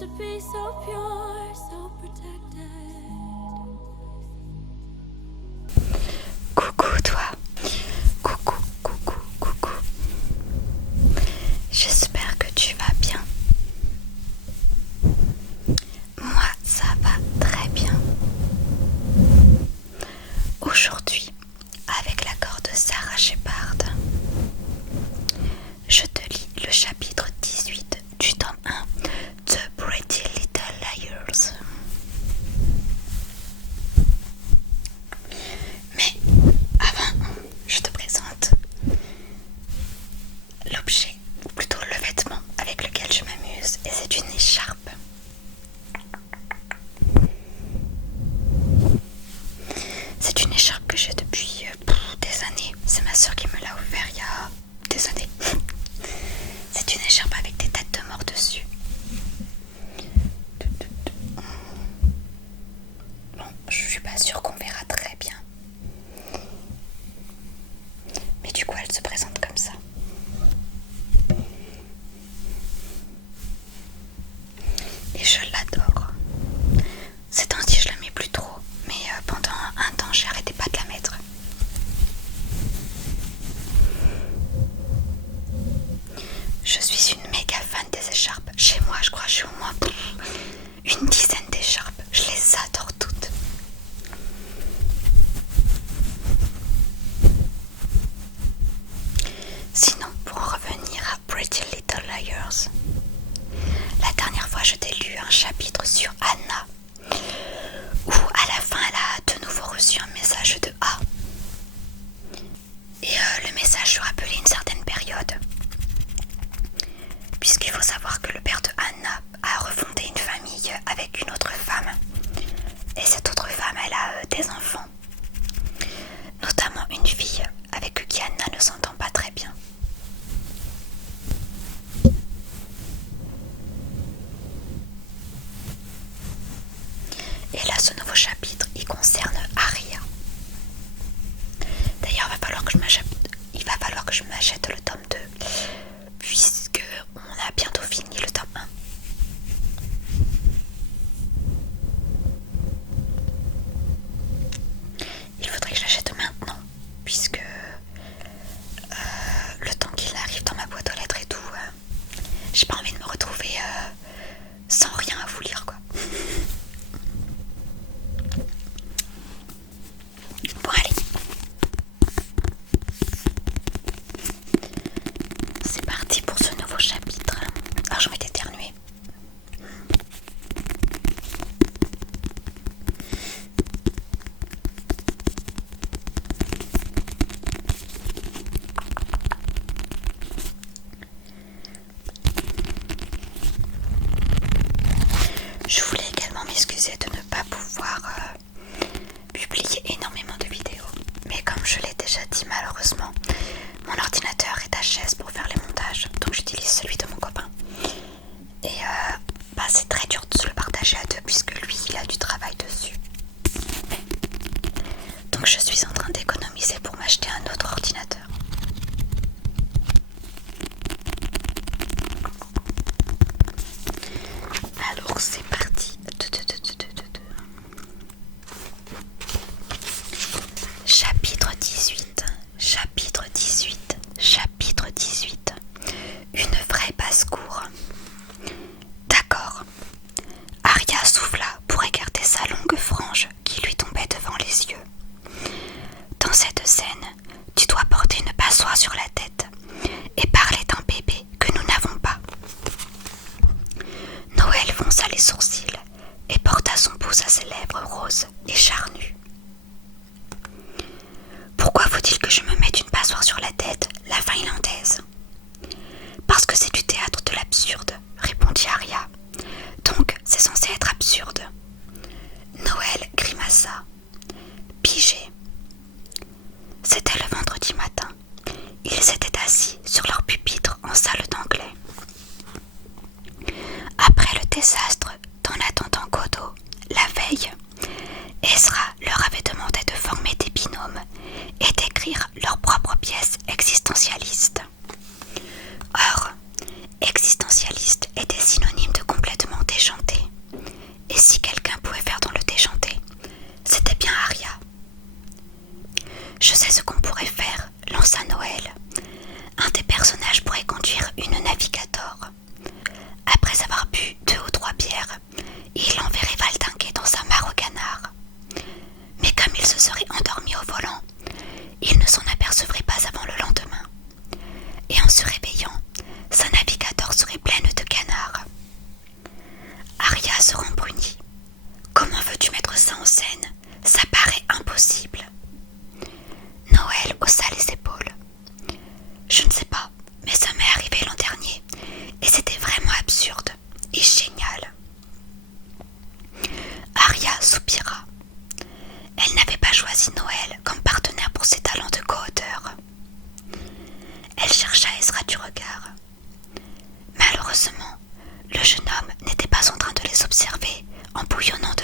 to be so pure, so protected. Coucou toi, coucou, coucou, coucou. J'espère que tu vas bien. Moi, ça va très bien. Aujourd'hui, avec l'accord de Sarah Shepard, je te lis le chapitre 18 du tome 1 de Pretty Little Liars. Mais avant, je te présente l'objet, ou plutôt le vêtement avec lequel je m'amuse, et c'est une écharpe. C'est une écharpe que j'ai depuis des années. C'est ma soeur qui me l'a offert il y a des années. C'est une écharpe avec des têtes de mort dessus. Bon, je suis pas sûre qu'on verra très bien. Mais du coup, elle se présente comme ça. Et je l'adore. Ces temps-ci, je la mets plus trop. Mais pendant un temps, j'ai arrêté pas de la mettre. Je suis une méga fan des écharpes. Chez moi, je crois que j'ai au moins une dizaine d'écharpes. Je les adore toutes. Sinon, pour en revenir à Pretty Little Liars, la dernière fois, je t'ai lu un chapitre sur Anna, où à la fin, elle a de nouveau reçu un message de A. Et le message lui rappelait une certaine période. Puisqu'il faut savoir que le père de Anna a refondé une famille avec une autre femme. Et cette autre femme, elle a des enfants. Notamment une fille avec qui Anna ne s'entend pas très bien.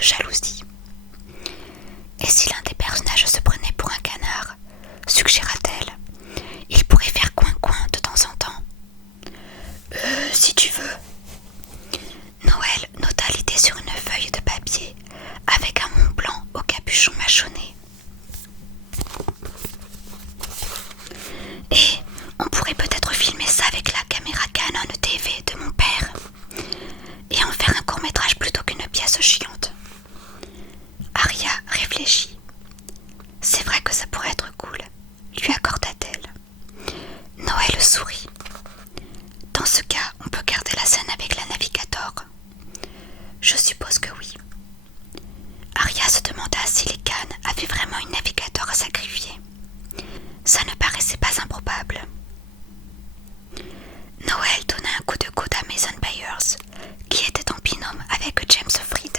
jalousie. Et si l'un des personnages se prenait pour un canard, suggéra-t-elle, il pourrait faire coin-coin de temps en temps. Si tu veux. Noël nota l'idée sur une feuille de papier avec un Mont Blanc au capuchon mâchonné. Et on pourrait peut-être filmer ça avec la caméra Canon TV de mon père et en faire un court-métrage plutôt qu'une pièce chiante. Aria réfléchit. C'est vrai que ça pourrait être cool, lui accorda-t-elle. Noël sourit. Dans ce cas, on peut garder la scène avec la Navigator. Je suppose que oui. Aria se demanda si les Khan avaient vraiment une Navigator à sacrifier. Ça ne paraissait pas improbable. Noël donna un coup de coude à Mason Byers, qui était en binôme avec James Fried.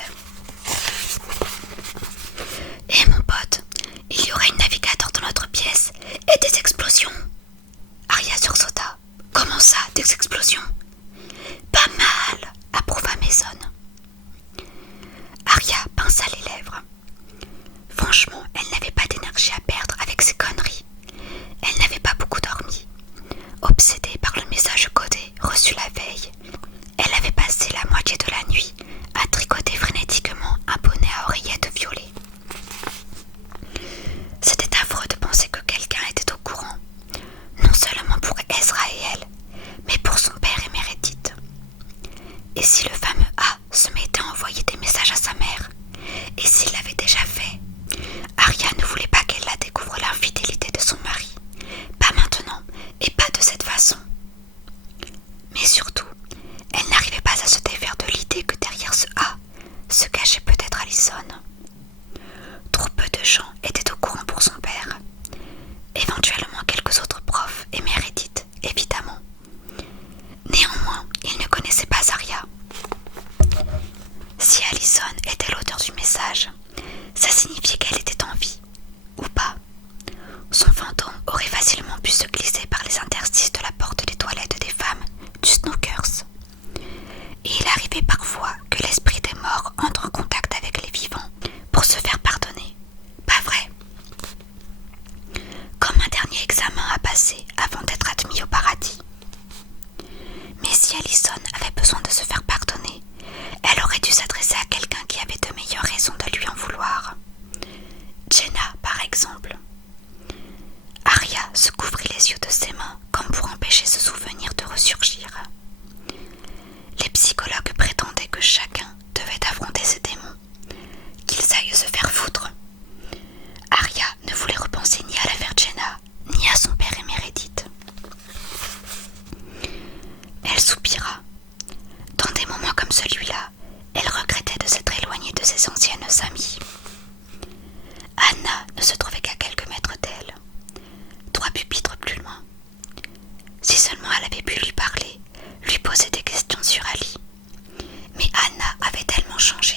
Et mon pote, il y aurait une Navigator dans notre pièce et des explosions. Aria sursauta. Comment ça, des explosions? Pas mal, approuva Mason. Aria pinça les lèvres. Franchement, elle n'avait pas d'énergie à perdre avec ces conneries. Elle n'avait pas beaucoup dormi. Obsédée par le message codé reçu la veille, elle avait passé la moitié de la nuit à tricoter frénétiquement un bonnet à oreillettes violet. C'était affreux de penser que quelqu'un était au courant, non seulement pour Ezra et elle, mais pour son père et Meredith. Et si le fameux A se mettait à envoyer des messages à sa mère? Et s'il l'avait déjà fait? Aria ne voulait pas qu'elle la découvre l'infidélité de son mari. Pas maintenant, et pas de cette façon. Mais surtout, elle n'arrivait pas à se défaire de l'idée que derrière ce A se cachait peut-être Allison. Trop peu de gens étaient au courant pour son père. Éventuellement quelques autres profs et Meredith, évidemment. Néanmoins, il ne connaissait pas Aria. Si Allison était l'auteur du message, ça signifiait qu'elle était en vie, ou pas. Son fantôme aurait facilement pu se glisser par les interstices de la porte des toilettes des femmes du Snookers. Et il arrivait parfois que l'esprit des morts entre en contact avec les vivants pour se faire pardonner. Pas vrai? Comme un dernier examen à passer avant d'être admis au paradis. Mais si Allison avait besoin de se faire pardonner, elle aurait dû s'adresser à quelqu'un qui avait de meilleures raisons de lui en vouloir. Jenna, par exemple. Aria se couvrit les yeux de ses mains comme pour empêcher ce souvenir de ressurgir. Les psychologues prétendaient que chacun devait affronter ses démons, qu'ils aillent se faire foutre. Aria ne voulait repenser ni à l'affaire Jenna, ni à son père et Meredith. Elle soupira. Dans des moments comme celui-là, elle regrettait de s'être éloignée de ses anciennes amies. Anna ne se trouvait qu'à quelques mètres d'elle, 3 pupitres plus loin. Si seulement elle avait pu lui parler, lui poser des questions sur Ali. Mais Anna avait tellement changé.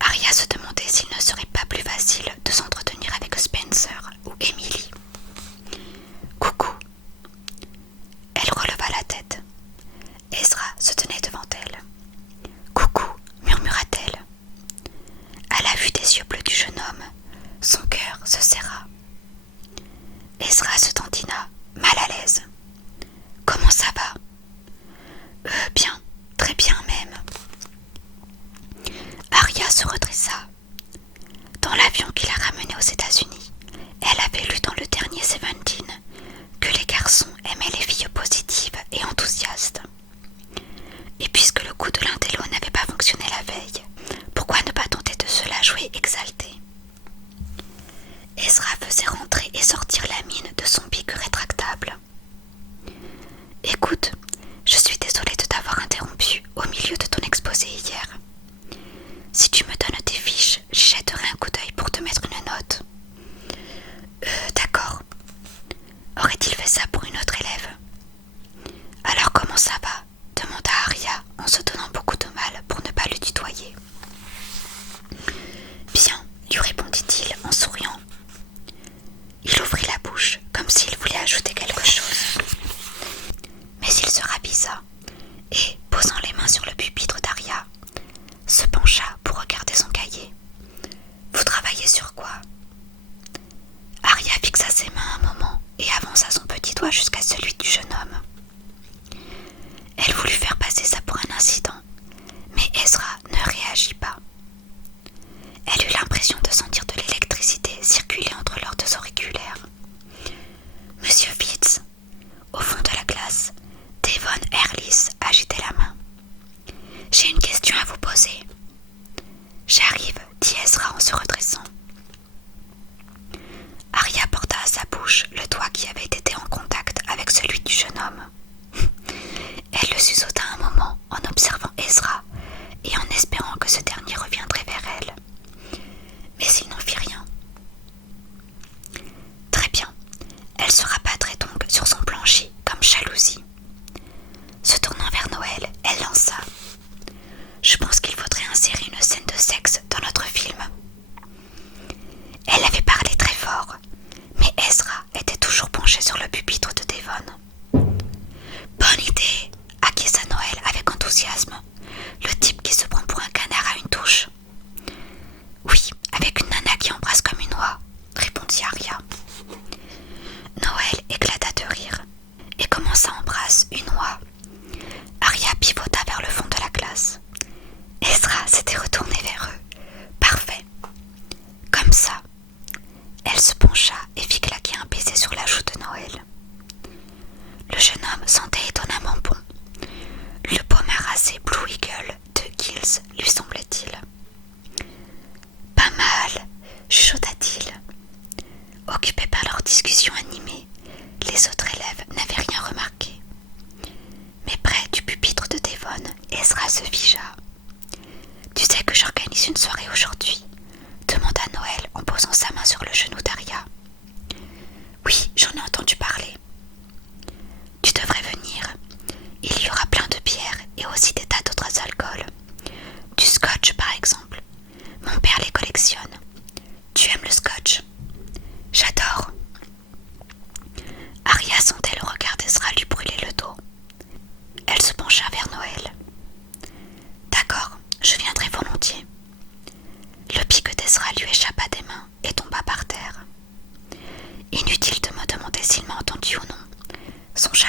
Aria se demandait s'il ne serait pas plus facile de s'entretenir avec Spencer ou Emily. Coucou. Elle releva la tête. Ezra se tenait devant elle. Coucou, murmura-t-elle. À la vue des yeux bleus du jeune homme, son cœur se serra. Ezra se tendina, mal à l'aise. fois jusqu'à celui du jeune homme. Elle voulut faire passer ça pour un incident, mais Ezra ne réagit pas. Elle eut l'impression de sentir de l'électricité circuler entre leurs deux auriculaires. Monsieur Fitz, au fond de la classe, Devon Erlis agitait la main. « J'ai une question à vous poser. »« J'arrive, » dit Ezra en se redressant. Arya porta à sa bouche le doigt qui avait été en contact avec celui du jeune homme. Elle le susauta un moment en observant Ezra et en espérant que ce dernier reviendrait vers elle. Mais il n'en fit rien. Très bien, elle se rabattrait donc sur son plancher comme jalousie. Se tournant vers Noël, elle lança. « Je pense qu'il faudrait insérer une scène de sexe dans notre film. » Elle avait parlé très fort, mais Ezra était toujours penché sur le pupitre de Devon. « Bonne idée !» acquiesça Noël avec enthousiasme, le type qui se prend pour un canard à une touche. « Oui, avec une nana qui embrasse comme une oie, » répondit Arya. Noël éclata de rire, et comme on s'embrasse une oie, Arya pivota vers le fond de la classe. Ezra s'était retourné vers eux. Parfait. Comme ça. Elle se pencha et fit claquer un baiser sur la joue de Noël. Le jeune homme sentait étonnamment bon. Le baume arasé Blue Eagle de Kills lui semblait-il. Pas mal, chuchota-t-il. Occupés par leur discussion animée, les autres élèves n'avaient rien remarqué. Mais près du pupitre de Devon, Ezra se figea. « Tu sais que j'organise une soirée aujourd'hui ?» demanda Noël en posant sa main sur le genou d'Arya. « Oui, j'en ai entendu parler. »« Tu devrais venir. Il y aura plein de bières et aussi des tas d'autres alcools. Du scotch par exemple. Mon père les collectionne. Tu aimes le scotch ? » « J'adore. » Arya sentait le regard d'Ezra lui brûler le dos. Elle se pencha vers Noël. « D'accord, je viendrai volontiers. » Le pic d'Ezra lui échappa des mains et tomba par terre. Inutile de me demander s'il m'a entendu ou non. Songea